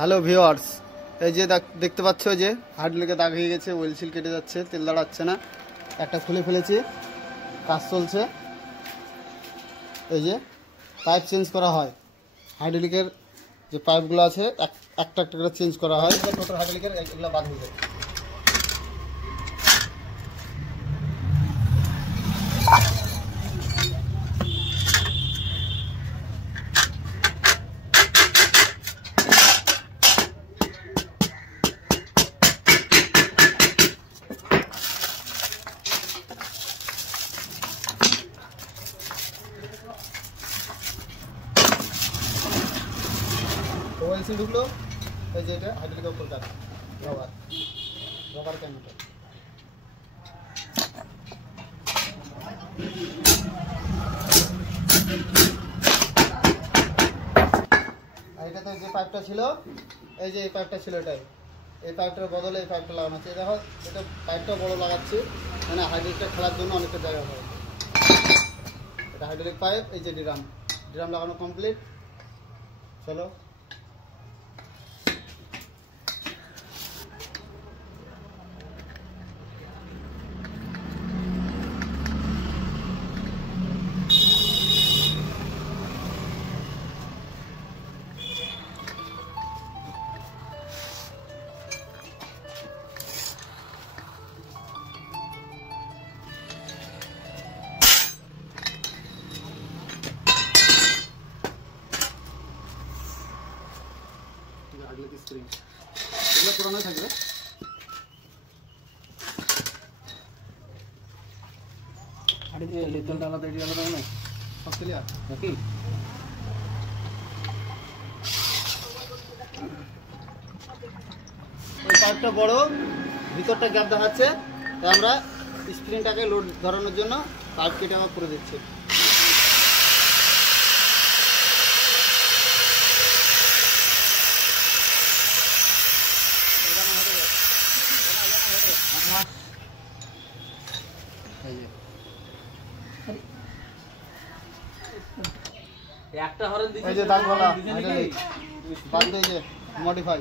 Hello viewers, এই যে দেখতে পাচ্ছ যে হার্ডলিকে দাগ হয়ে গেছে, ওয়েল সিল কেটে যাচ্ছে, তেল দাঁড়াচ্ছে না। একটা খুলে ফেলেছি, কাজ চলছে। এই যে পাইপ চেঞ্জ করা হয়, হাইড্রোলিকের যে পাইপগুলো আছে একটা একটা করে চেঞ্জ করা হয়। টোটাল হাইড্রোলিকের এগুলো বাদ হয়ে যায়। ওয়েল সিল ঢুকলো, এই যে এটা হাইড্রোলিকের উপর কাজ রবার ক্যানোটা। এটাতে যে পাইপটা ছিল, এই যে এই পাইপটা ছিল, এটাই এই পাইপটার বদলে এই পাইপটা লাগানো হচ্ছে। দেখো এটা পাইপটা বড় লাগাচ্ছি, মানে হাইড্রোলিকটা খেলার জন্য অনেকটা জায়গা হয়। এটা হাইড্রোলিক পাইপ, এই যে ড্রাম লাগানো কমপ্লিট। চলো স্ক্রিন এগুলো পুরানো থাকবে। আর এই যে লিটলটা আলাদা, এটি আলাদা না, সব ক্লিয়ার নাকি? ওই পাইপটা বড়, ভিতরটা গ্যাপ দেখাচ্ছে, তাই আমরা স্ক্রিনটাকে লোড ধরানোর জন্য পাইপ কেটে আবার করে দিচ্ছি। একটা হরেন দিছি, এই যে দাগওয়ালা বাদ দিয়ে যে মডিফাই